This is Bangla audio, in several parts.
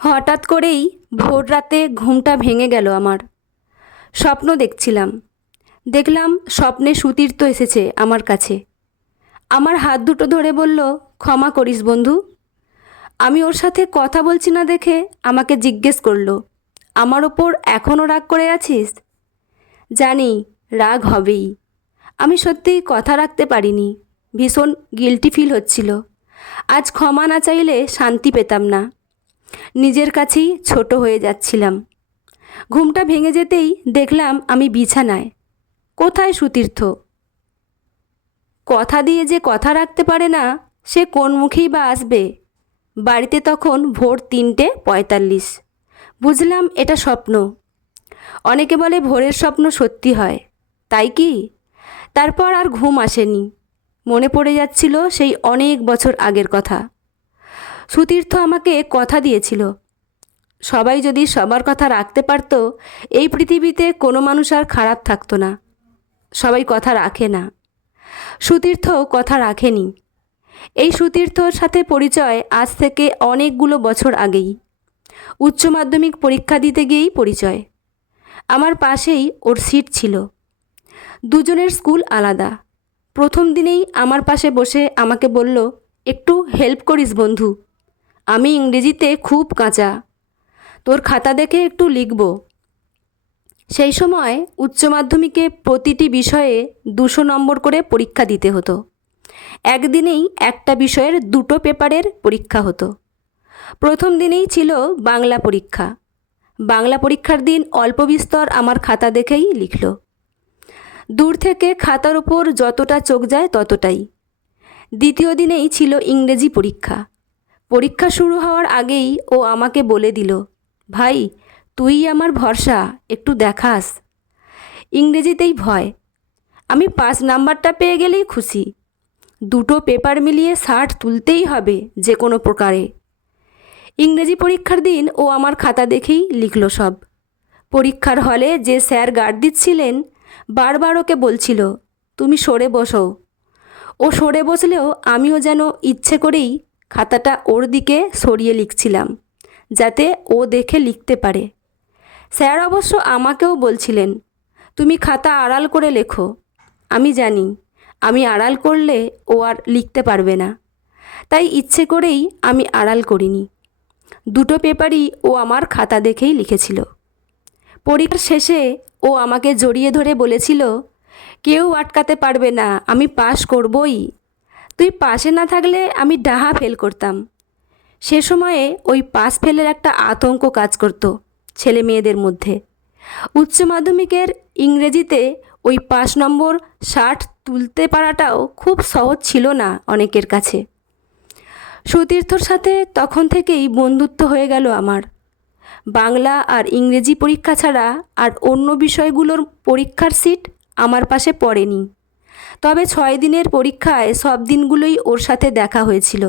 হঠাৎ করেই ভোর রাতে ঘুমটা ভেঙে গেল আমার। স্বপ্ন দেখছিলাম। দেখলাম স্বপ্নে সুতীর্থ এসেছে আমার কাছে। আমার হাত দুটো ধরে বলল, ক্ষমা করিস বন্ধু। আমি ওর সাথে কথা বলছি না দেখে আমাকে জিজ্ঞেস করলো, আমার ওপর এখনও রাগ করে আছিস? জানি রাগ হবেই। আমি সত্যিই কথা রাখতে পারিনি। ভীষণ গিল্টি ফিল হচ্ছিল। আজ ক্ষমা না চাইলে শান্তি পেতাম না। নিজের কাছেই ছোট হয়ে যাচ্ছিলাম। ঘুমটা ভেঙে যেতেই দেখলাম আমি বিছানায়। কোথায় সুতীর্থ? কথা দিয়ে যে কথা রাখতে পারে না, সে কোন মুখেই বা আসবে? বাড়িতে তখন ভোর ৩:৪৫। বুঝলাম এটা স্বপ্ন। অনেকে বলে ভোরের স্বপ্ন সত্যি হয়, তাই কি? তারপর আর ঘুম আসেনি। মনে পড়ে যাচ্ছিল সেই অনেক বছর আগের কথা। সুতীর্থ আমাকে কথা দিয়েছিল, সবাই যদি সবার কথা রাখতে পারত, এই পৃথিবীতে কোনো মানুষ আর খারাপ থাকতো না। সবাই কথা রাখে না। সুতীর্থ কথা রাখেনি। এই সুতীর্থর সাথে পরিচয় আজ থেকে অনেকগুলো বছর আগেই। উচ্চ মাধ্যমিক পরীক্ষা দিতে গিয়েই পরিচয়। আমার পাশেই ওর সিট ছিল। দুজনের স্কুল আলাদা। প্রথম দিনেই আমার পাশে বসে আমাকে বলল, একটু হেল্প করিস বন্ধু, আমি ইংরেজিতে খুব কাঁচা, তোর খাতা দেখে একটু লিখব। সেই সময় উচ্চ মাধ্যমিকে প্রতিটি বিষয়ে 200 নম্বর করে পরীক্ষা দিতে হতো। একদিনেই একটা বিষয়ের 2টো পেপারের পরীক্ষা হতো। প্রথম দিনেই ছিল বাংলা পরীক্ষা। বাংলা পরীক্ষার দিন অল্প বিস্তর আমার খাতা দেখেই লিখল। দূর থেকে খাতার উপর যতটা চোখ যায় ততটাই। দ্বিতীয় দিনেই ছিল ইংরেজি পরীক্ষা। পরীক্ষা শুরু হওয়ার আগেই ও আমাকে বলে দিল, ভাই তুই আমার ভরসা, একটু দেখাস। ইংরেজিতেই ভয়। আমি 5 নাম্বারটা পেয়ে গেলেই খুশি। 2টো পেপার মিলিয়ে 60 তুলতেই হবে যে কোনো প্রকারে। ইংরেজি পরীক্ষার দিন ও আমার খাতা দেখেই লিখল সব। পরীক্ষার হলে যে স্যার গার্ড দিচ্ছিলেন বারবার ওকে বলছিল, তুমি সরে বসো। ও সরে বসলেও আমিও যেন ইচ্ছে করেই খাতাটা ওর দিকে সরিয়ে লিখছিলাম, যাতে ও দেখে লিখতে পারে। স্যার অবশ্য আমাকেও বলছিলেন, তুমি খাতা আড়াল করে লেখো। আমি জানি আমি আড়াল করলে ও আর লিখতে পারবে না, তাই ইচ্ছে করেই আমি আড়াল করিনি। 2টো পেপারই ও আমার খাতা দেখেই লিখেছিল। পরীক্ষার শেষে ও আমাকে জড়িয়ে ধরে বলেছিল, কেউ আটকাতে পারবে না, আমি পাশ করবই। তুই পাশে না থাকলে আমি ডাহা ফেল করতাম। সে সময়ে ওই পাস ফেলের একটা আতঙ্ক কাজ করত ছেলে মেয়েদের মধ্যে। উচ্চ মাধ্যমিকের ইংরেজিতে ওই 5 নম্বর 60 তুলতে পারাটাও খুব সহজ ছিল না অনেকের কাছে। সুতীর্থর সাথে তখন থেকেই বন্ধুত্ব হয়ে গেল আমার। বাংলা আর ইংরেজি পরীক্ষা ছাড়া আর অন্য বিষয়গুলোর পরীক্ষার সিট আমার পাশে পড়েনি। তবে 6 দিনের পরীক্ষায় সব দিনগুলোই ওর সাথে দেখা হয়েছিল,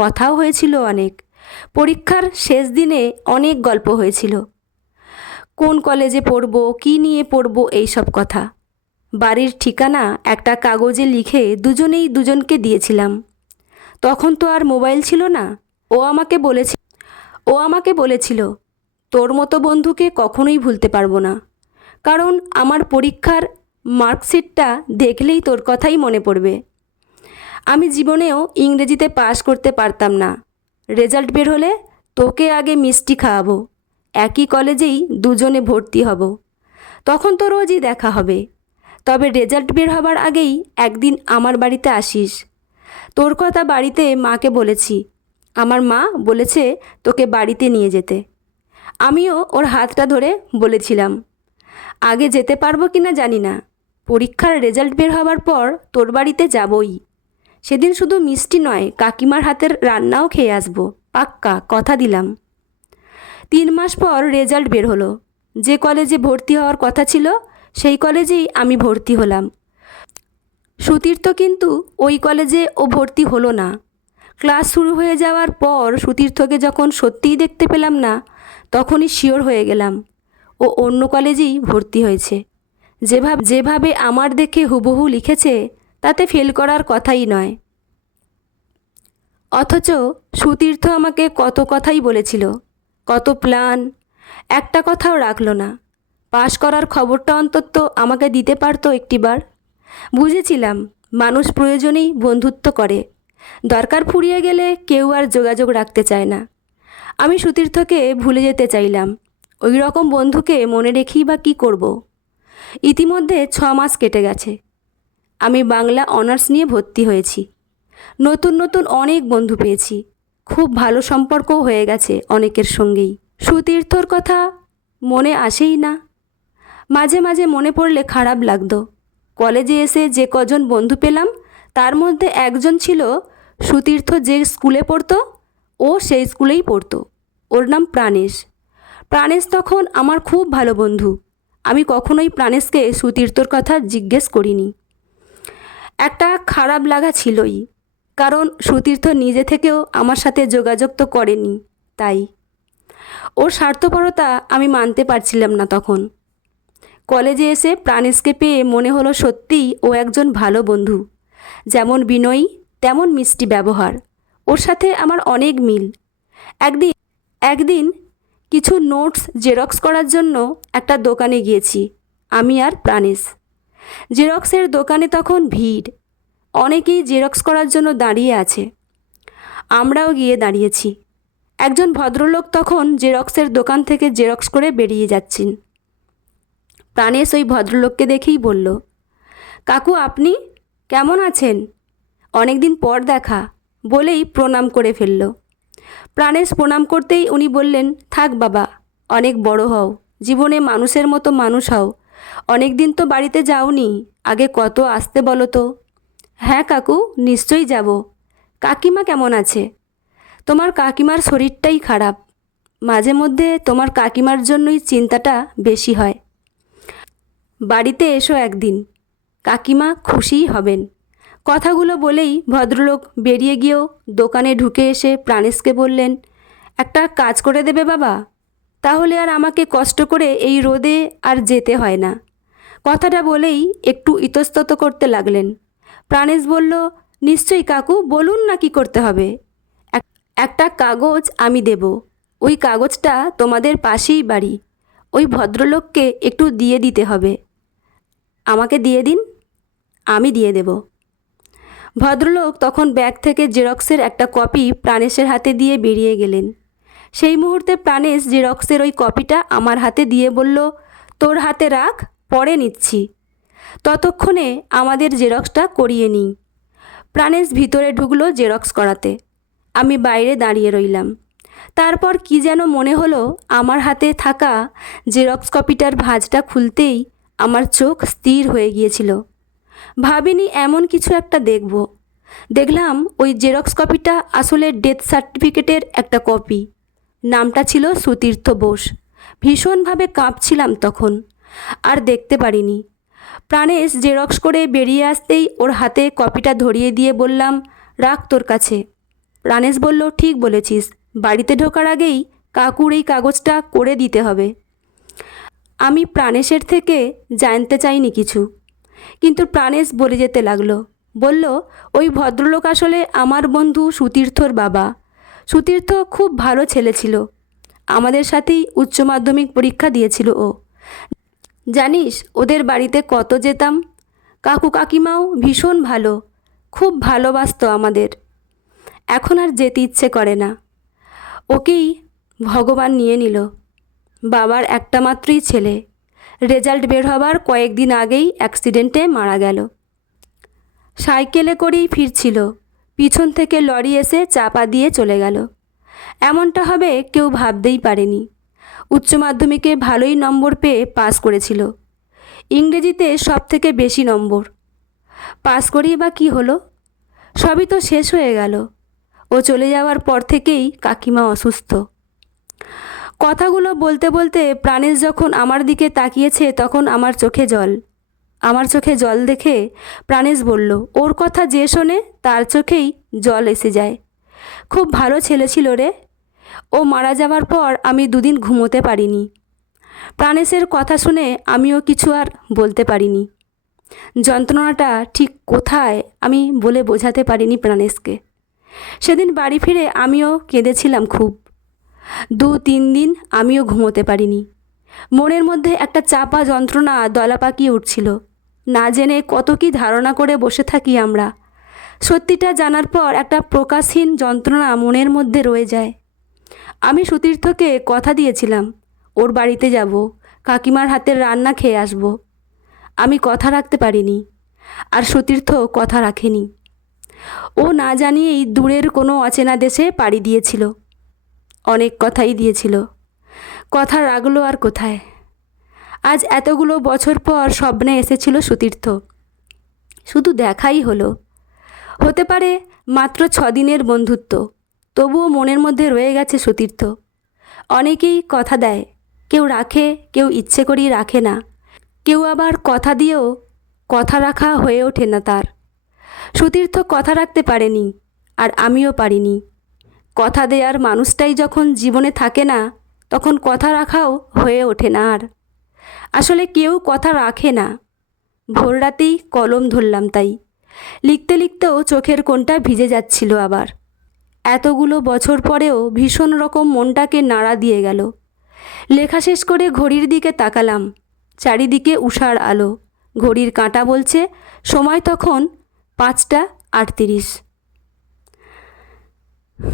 কথাও হয়েছিল অনেক। পরীক্ষার শেষ দিনে অনেক গল্প হয়েছিল। কোন কলেজে পড়ব, কী নিয়ে পড়ব, এই সব কথা। বাড়ির ঠিকানা একটা কাগজে লিখে দুজনেই দুজনকে দিয়েছিলাম। তখন তো আর মোবাইল ছিল না। ও আমাকে বলেছিল, তোর মতো বন্ধুকে কখনোই ভুলতে পারবো না, কারণ আমার পরীক্ষার মার্কশিটটা দেখলেই তোর কথাই মনে পড়বে। আমি জীবনেও ইংরেজিতে পাশ করতে পারতাম না। রেজাল্ট বের হলে তোকে আগে মিষ্টি খাওয়াবো, একই কলেজেই দুজনে ভর্তি হব, তখন তো রোজই দেখা হবে। তবে রেজাল্ট বের হবার আগেই একদিন আমার বাড়িতে আসিস। তোর কথা বাড়িতে মাকে বলেছি। আমার মা বলেছে তোকে বাড়িতে নিয়ে যেতে। আমিও ওর হাতটা ধরে বলেছিলাম, আগে যেতে পারবো কি না জানি না, পরীক্ষার রেজাল্ট বের হবার পর তোর বাড়িতে যাবই। সেদিন শুধু মিষ্টি নয়, কাকিমার হাতের রান্নাও খেয়ে আসবো, পাক্কা কথা দিলাম। 3 মাস পর রেজাল্ট বের হলো। যে কলেজে ভর্তি হওয়ার কথা ছিল সেই কলেজেই আমি ভর্তি হলাম। সুতীর্থ কিন্তু ওই কলেজে ও ভর্তি হলো না। ক্লাস শুরু হয়ে যাওয়ার পর সুতীর্থকে যখন সত্যিই দেখতে পেলাম না, তখনই শিওর হয়ে গেলাম ও অন্য কলেজেই ভর্তি হয়েছে। যেভাবে আমার দেখে হুবহু লিখেছে, তাতে ফেল করার কথাই নয়। অথচ সুতীর্থ আমাকে কত কথাই বলেছিল, কত প্ল্যান, একটা কথাও রাখলো না। পাশ করার খবরটা অন্তত আমাকে দিতে পারতো একটিবার। বুঝেছিলাম মানুষ প্রয়োজনেই বন্ধুত্ব করে, দরকার ফুরিয়ে গেলে কেউ আর যোগাযোগ রাখতে চায় না। আমি সুতীর্থকে ভুলে যেতে চাইলাম, ওই রকম বন্ধুকে মনে রেখেই বা কী করব। ইতিমধ্যে 6 মাস কেটে গেছে। আমি বাংলা অনার্স নিয়ে ভর্তি হয়েছি। নতুন নতুন অনেক বন্ধু পেয়েছি, খুব ভালো সম্পর্কও হয়ে গেছে অনেকের সঙ্গেই। সুতীর্থর কথা মনে আসেই না। মাঝে মাঝে মনে পড়লে খারাপ লাগতো। কলেজে এসে যে কজন বন্ধু পেলাম তার মধ্যে একজন ছিল সুতীর্থ যে স্কুলে পড়তো, ও সেই স্কুলেই পড়তো। ওর নাম প্রাণেশ। প্রাণেশ তখন আমার খুব ভালো বন্ধু। আমি কখনোই প্রাণেশকে সুতীর্থর কথা জিজ্ঞেস করিনি। একটা খারাপ লাগা ছিলই, কারণ সুতীর্থ নিজে থেকেও আমার সাথে যোগাযোগ তো করেনি, তাই ওর স্বার্থপরতা আমি মানতে পারছিলাম না তখন। কলেজে এসে প্রাণেশকে পেয়ে মনে হলো সত্যিই ও একজন ভালো বন্ধু। যেমন বিনয়ী তেমন মিষ্টি ব্যবহার, ওর সাথে আমার অনেক মিল। একদিন একদিন কিছু নোটস জেরক্স করার জন্য একটা দোকানে গিয়েছি, আমি আর প্রাণেশ। জেরক্সের দোকানে তখন ভিড়, অনেকেই জেরক্স করার জন্য দাঁড়িয়ে আছে। আমরাও গিয়ে দাঁড়িয়েছি। একজন ভদ্রলোক তখন জেরক্সের দোকান থেকে জেরক্স করে বেরিয়ে যাচ্ছেন। প্রাণেশ ওই ভদ্রলোককে দেখেই বলল, কাকু আপনি কেমন আছেন? অনেক দিন পর দেখা, বলেই প্রণাম করে ফেলল। প্রাণেশ প্রণাম করতেই উনি বললেন, থাক বাবা, অনেক বড় হও, জীবনে মানুষের মতো মানুষ হও। অনেক দিন তো বাড়িতে যাওনি, আগে কত আসতে বলো তো। হ্যাঁ কাকু, নিশ্চয়ই যাব। কাকিমা কেমন আছে? তোমার কাকিমার শরীরটাই খারাপ, মাঝে মধ্যে তোমার কাকিমার জন্যই চিন্তাটা বেশি হয়। বাড়িতে এসো একদিন, কাকিমা খুশিই হবেন। কথাগুলো বলেই ভদ্রলোক বেরিয়ে গিয়েও দোকানে ঢুকে এসে প্রাণেশকে বললেন, একটা কাজ করে দেবে বাবা, তাহলে আর আমাকে কষ্ট করে এই রোদে আর যেতে হয় না। কথাটা বলেই একটু ইতস্তত করতে লাগলেন। প্রাণেশ বলল, নিশ্চয়ই কাকু, বলুন না কি করতে হবে। একটা কাগজ আমি দেব, ওই কাগজটা তোমাদের পাশেই বাড়ি, ওই ভদ্রলোককে একটু দিয়ে দিতে হবে। আমাকে দিয়ে দিন, আমি দিয়ে দেব। ভদ্রলোক তখন ব্যাগ থেকে জেরক্সের একটা কপি প্রাণেশের হাতে দিয়ে বেরিয়ে গেলেন। সেই মুহূর্তে প্রাণেশ জেরক্সের ওই কপিটা আমার হাতে দিয়ে বলল, তোর হাতে রাখ, পরে নিচ্ছি। ততক্ষণে আমাদের জেরক্সটা করিয়ে নিই। প্রাণেশ ভিতরে ঢুকলো জেরক্স করাতে, আমি বাইরে দাঁড়িয়ে রইলাম। তারপর কি যেন মনে হলো, আমার হাতে থাকা জেরক্স কপিটার ভাঁজটা খুলতেই আমার চোখ স্থির হয়ে গিয়েছিল। ভাবিনি এমন কিছু একটা দেখব। দেখলাম ওই জেরক্স কপিটা আসলে ডেথ সার্টিফিকেটের একটা কপি। নামটা ছিল সুতীর্থ বোস। ভীষণভাবে কাঁপছিলাম তখন, আর দেখতে পারিনি। প্রাণেশ জেরক্স করে বেরিয়ে আসতেই ওর হাতে কপিটা ধরিয়ে দিয়ে বললাম, রাখ তোর কাছে। প্রাণেশ বলল, ঠিক বলেছিস, বাড়িতে ঢোকার আগেই কাকুর এই কাগজটা করে দিতে হবে। আমি প্রাণেশের থেকে জানতে চাইনি কিছু, কিন্তু প্রাণেশ বলে যেতে লাগলো। বলল, ওই ভদ্রলোক আসলে আমার বন্ধু সুতীর্থর বাবা। সুতীর্থ খুব ভালো ছেলে ছিল, আমাদের সাথেই উচ্চ মাধ্যমিক পরীক্ষা দিয়েছিল ও। জানিস ওদের বাড়িতে কত যেতাম। কাকু কাকিমাও ভীষণ ভালো, খুব ভালোবাসতো আমাদের। এখন আর যেতে ইচ্ছে করে না। ওকেই ভগবান নিয়ে নিল। বাবার একটা মাত্রই ছেলে, রেজাল্ট বের হবার কয়েকদিন আগেই অ্যাক্সিডেন্টে মারা গেল। সাইকেলে করেই ফিরছিল, পিছন থেকে লরি এসে চাপা দিয়ে চলে গেল। এমনটা হবে কেউ ভাবতেই পারেনি। উচ্চ মাধ্যমিকে ভালোই নম্বর পেয়ে পাস করেছিল, ইংরেজিতে সব থেকে বেশি নম্বর। পাস করেই বা কী হলো, সবই তো শেষ হয়ে গেল। ও চলে যাওয়ার পর থেকেই কাকিমা অসুস্থ। কথাগুলো বলতে বলতে প্রাণেশ যখন আমার দিকে তাকিয়েছে তখন আমার চোখে জল দেখে প্রাণেশ বলল, ওর কথা যে শোনে তার চোখেই জল এসে যায়। খুব ভালো ছেলে ছিল রে। ও মারা যাওয়ার পর আমি 2 দিন ঘুমোতে পারিনি। প্রাণেশের কথা শুনে আমিও কিছু আর বলতে পারিনি। যন্ত্রণাটা ঠিক কোথায় আমি বলে বোঝাতে পারিনি প্রাণেশকে। সেদিন বাড়ি ফিরে আমিও কেঁদেছিলাম খুব। 2-3 দিন আমিও ঘুমোতে পারিনি। মনের মধ্যে একটা চাপা যন্ত্রণা দলা পাকিয়ে উঠছিল। না জেনে কত কী ধারণা করে বসে থাকি আমরা। সত্যিটা জানার পর একটা প্রকাশহীন যন্ত্রণা মনের মধ্যে রয়ে যায়। আমি সুতীর্থকে কথা দিয়েছিলাম, ওর বাড়িতে যাব, কাকিমার হাতের রান্না খেয়ে আসব। আমি কথা রাখতে পারিনি, আর সুতীর্থ কথা রাখেনি। ও না জানিয়েই দূরের কোনো অচেনা দেশে পাড়ি দিয়েছিল। অনেক কথাই দিয়েছিল, কথা রাখলো আর কোথায়। আজ এতগুলো বছর পর স্বপ্নে এসেছিল সুতীর্থ, শুধু দেখাই হলো। হতে পারে মাত্র 6 দিনের বন্ধুত্ব, তবুও মনের মধ্যে রয়ে গেছে সুতীর্থ। অনেকেই কথা দেয়, কেউ রাখে, কেউ ইচ্ছে করেই রাখে না, কেউ আবার কথা দিয়েও কথা রাখা হয়ে ওঠে না তার। সুতীর্থ কথা রাখতে পারেনি, আর আমিও পারিনি। কথা দেওয়ার মানুষটাই যখন জীবনে থাকে না, তখন কথা রাখাও হয়ে ওঠে না আর। আসলে কেউ কথা রাখে না। ভোর রাতেই কলম ধরলাম, তাই লিখতে লিখতেও চোখের কোণটা ভিজে যাচ্ছিল আবার। এতগুলো বছর পরেও ভীষণ রকম মনটাকে নাড়া দিয়ে গেল। লেখা শেষ করে ঘড়ির দিকে তাকালাম, চারিদিকে উষার আলো। ঘড়ির কাঁটা বলছে সময় তখন 5টা 38।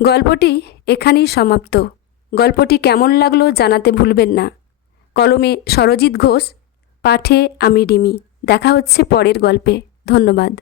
গল্পটি এখানেই সমাপ্ত। গল্পটি কেমন লাগলো জানাতে ভুলবেন না। কলমে সরজিৎ ঘোষ, পাঠে আমি রিমি। দেখা হচ্ছে পরের গল্পে। ধন্যবাদ।